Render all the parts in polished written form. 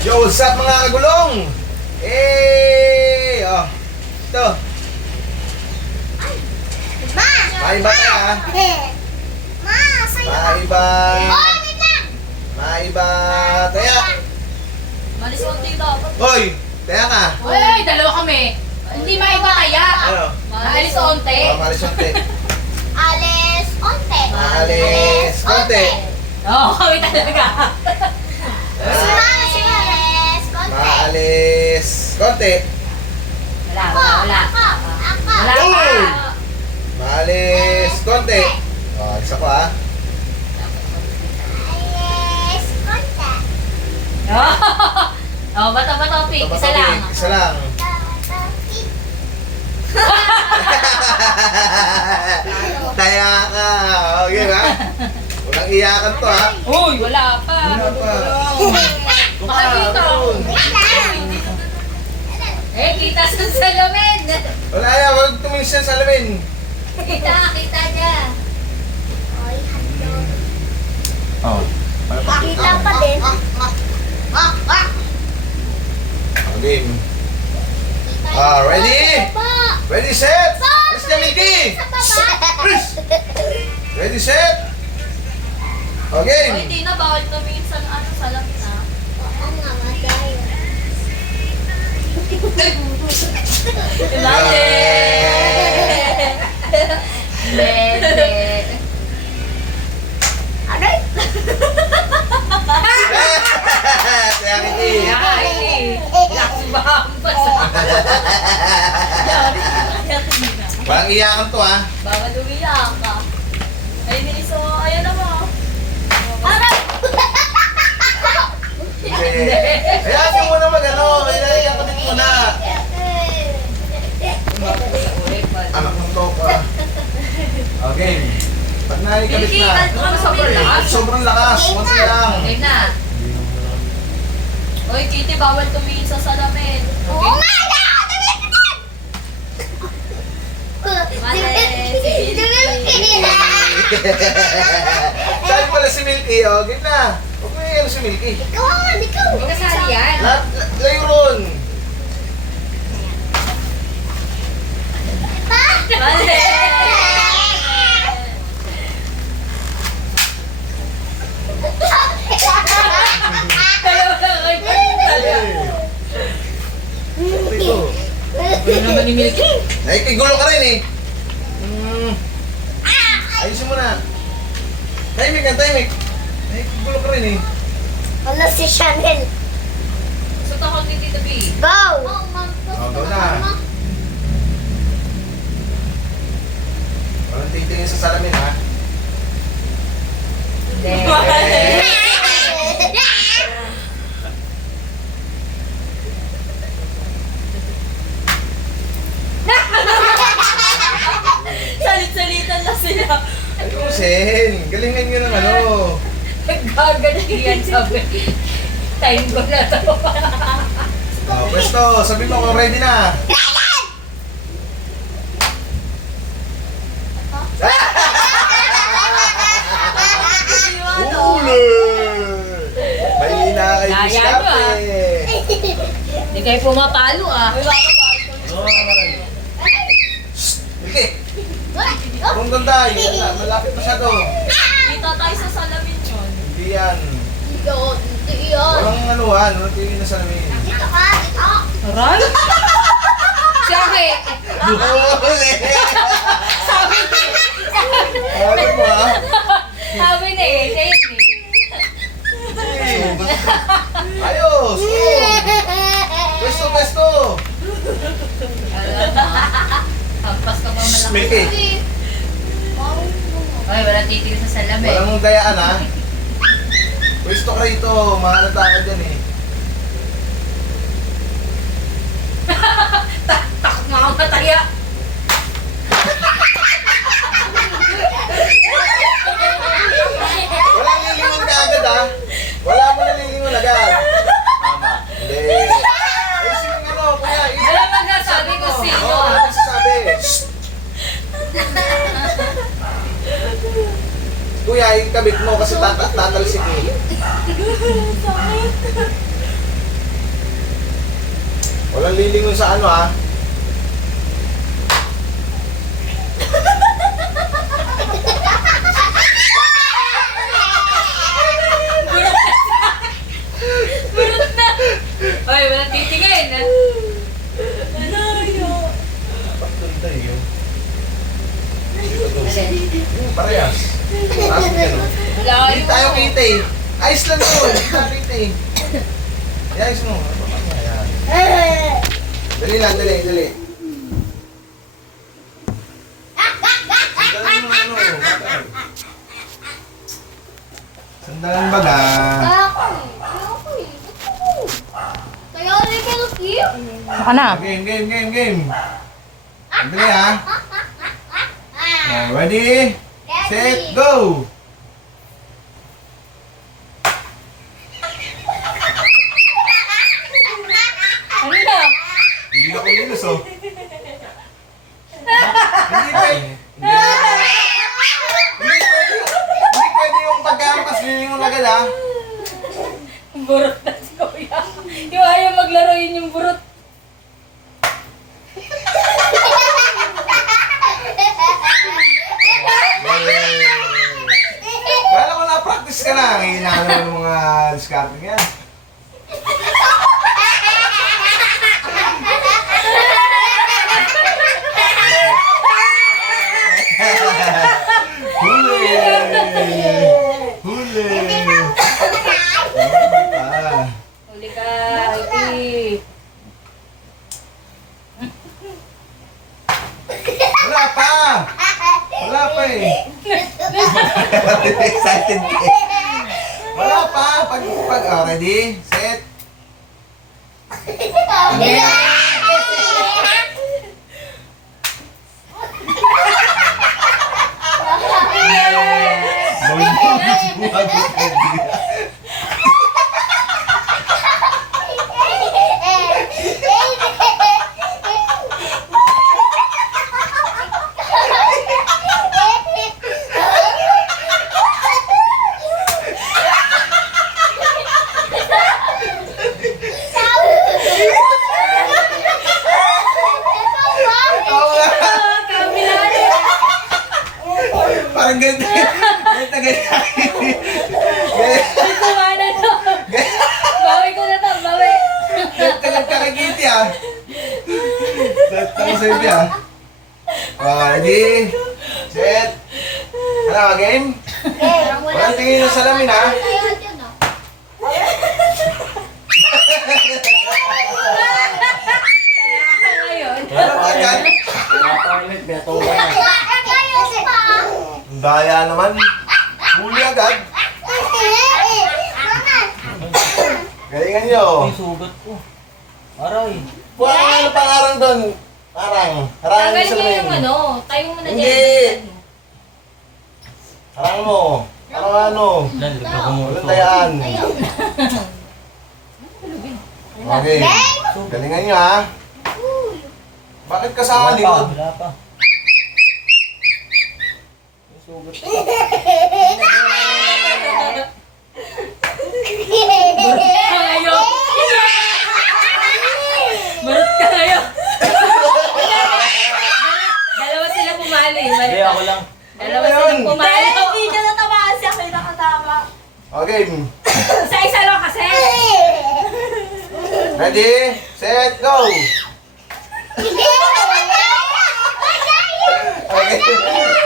Yo, what's up mga kagulong? Oh, ito. Ma! Maiba tayo ha. Ma, sa'yo. Maiba. Oh, wait lang. Maiba. Taya. Malis konti dapat. Hoy, taya ka. Uy, dalawa kami. Hindi maiba kaya. Ano? Maalis onte. Malis konti. Alis, onte. Alis, konti. Oo, kami talaga. Si Mama, si Alis, konte. Maalis, konti. Wala, Ako, wala. ako, ako. Wala Go! pa. Maalis, konti. Oh, isa ko ha. Alis, konte. Oh, bato-bato, Pink. Isa lang. Isa lang. Taya ka. Okay ha? Walang iyakan to ha. Uy, wala pa. Wala pa. Makakita. Eh, kita sa salamin. Wala yan, huwag tumingin siya sa salamin. Kita niya. Oy, handog. Oh. Makita pa din. Game. Ready? Ready, set? Alis na, Milky! Ready, set? Oh, Okay. hindi na. Bawal tumingin sa salamin na. Bebe. Aray! Kaya Milky. Walang iyakan to ha. Bawal umiyak ka. Ay, niliso. Ayan na mo. Aray! Hindi. Kaya mo muna mag-ano. Kaya ko din muna. Anak ng to pa. Okay. Pag naikabit Milky, na. ano sobrang lakas? Sobrang lakas. Once lang. Okay na. Oy, Kitty, bawal tumingin sa salamin. Oo nga! Saan pala si Milky? Oh, game na. Huwag mo yung si Milky. Ikaw nga, ikaw. Huwag kasali yan. Layo ron. Mali! Dalawa lang kayo pagkala. Ito. Ano naman ni Milky? Ay, kigulo ka rin eh. Ayusin mo na. Timing ka, timing. Ay, kigulo ka rin eh. Ano si Chanel? Suta ko ni Tita B. Go! Go na. Walang titingin sa salamin ha. Hindi. Salit-salitan lang sila. Ayusin. Galingan nyo ng ano. Nagkagalingan sabi. Time ko na to. Pwesto, sabi mo kung ready na. Uli! May ina kayo Kaya diskarte. nyo, Hindi kayo pumapalo ah. Milky, kung ganda, malapit masyado. Kita tayo sa salamin yun. Hindi yan. Hindi yun. Walang anuhan, walang tingin na salamin. Dito ka, dito. Aray! Sabi! Uli! Sabi Alam mo ha? Sabi na eh, safe eh. Ayos! Pwesto, pwesto! Hampas ka pa malaki. Milky, Ay, wala titigil sa salamin. walang dayaan ha? Pwesto ka rito, mahalata ka dyan eh. Takot nga ako mataya. Walang lilingon ka agad ha? Wala mo na lilingon agad. Tama. Hindi. Ayusin yung ano, kuya. Wala magsasabi ko sino. Oo, ano nagsasabi? Kuya, ikabit mo kasi tatalsik eh. Walang lilingon sa ano ha. Burot na! Oy, walang titingin. Malayo. Patuloy yun. Alin? Parehas. Taas mo yan, oh. Malayo. Hindi tayo kita eh. Ayos lang yun. Hindi tayo kita eh. Ayos mo. Ayan. Dali lang, dali, dali. Sandalan mo ano. Sandalan baga. Kaya ulit kayo cute. Baka na. Game, game, game, game. Dali ha. Ready? Set, go! Ano na? Hindi na ko nilus oh. Hindi pwede. Hindi pwede yung pagkampas yun yung lagal ha. Burot na si Kuya. Yung ayaw maglaro yun yung burot. Kala ko na-practice ka na. Ngayon na naman ng mga discarding yan. Huli! Huli! Huli ka, Iti. Wala pa! Wala pa eh. Excited ka eh. Wala pa. Ready? Set. Parang ganito. Ganito ganyan. Kumana to. Bawi ko na to, bawi. Ganito nagkakagiti ah. Ganito sa'yo ah. Ready? Set. Ano, game? Walang tingin ng salamin ah. Ayun. Ano agad? Ang daya naman. Huli agad. Galingan nyo. May sugat ko. Aray. Buwan ka nga ng pangarang doon. Parang. Harangin Tanggalin sa mo yung salamin. ano. Tayo mo na Hindi. dyan. Harang mo. Parang ano. Nalagyan ko mo. Walang dayaan. Okay. Galingan nyo ha. Bakit kasama likod? Wala pa. May sugat ko. Kayo. Barot ka ngayon. Dalawa sila pumali. Hindi, ako lang. Dalawa sila pumali. Hindi ka natamaan siya. Kayo nakatama. Okay. Isa-isa lang kasi. Ready? Set, go! Okay.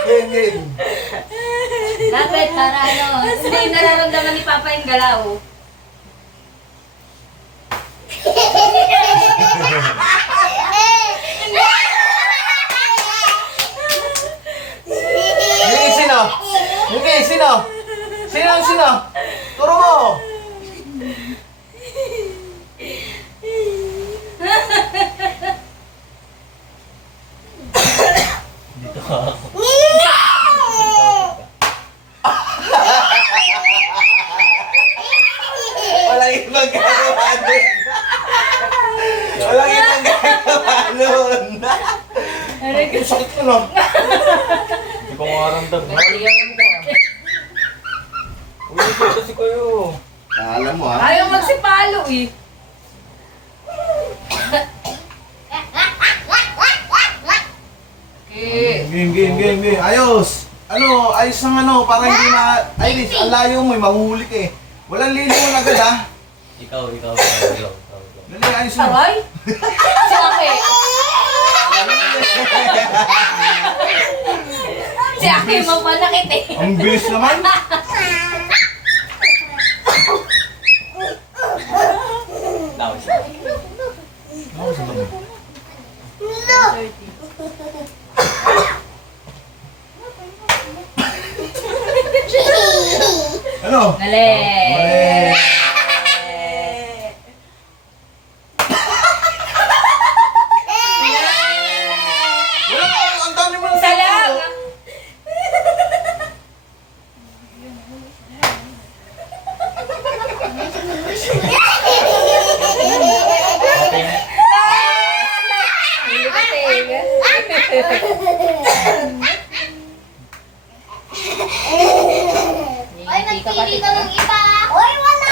Game, game. Bakit? Para ano? Hindi nararamdaman ni Papa yung galaw. Hindi, sino? Hindi, sino? Sino? Turo mo! Dito ako. Walang ibang gagawa nun. Walang ibang gagawa nun. Aray ko. Sakit mo no? Hindi ko makaramdam. Uy, ito si kayo. Alam mo ha? Ayaw magsipalo eh. Game. Ayos. Ayos ng para hindi na... Iris, ang layo mo, mahuhuli ka eh. Walang lilingon agad ha. Ikaw. Dali, ayos mo. Aray? Si Aki. Si Aki mo panakit eh. Ang bilis naman. Tapos. Ano? Mali. Mali. Ang dami mo Isa lang. Ay, nagpili ka ng iba. Uy, wala.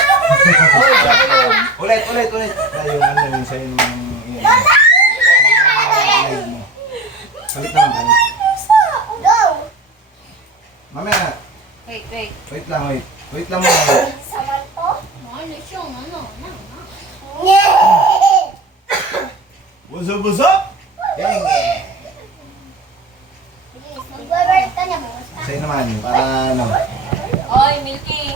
Ulit. Tayo, yung sa'yo ng... Palit naman tayo. Go. Mamaya, Wait. wait lang muna. Saman to? Ano siyang ano? What's up? Gang. Bilis, mag-work ka niya mo. Sa'yo naman, para ano. Oy, Milky.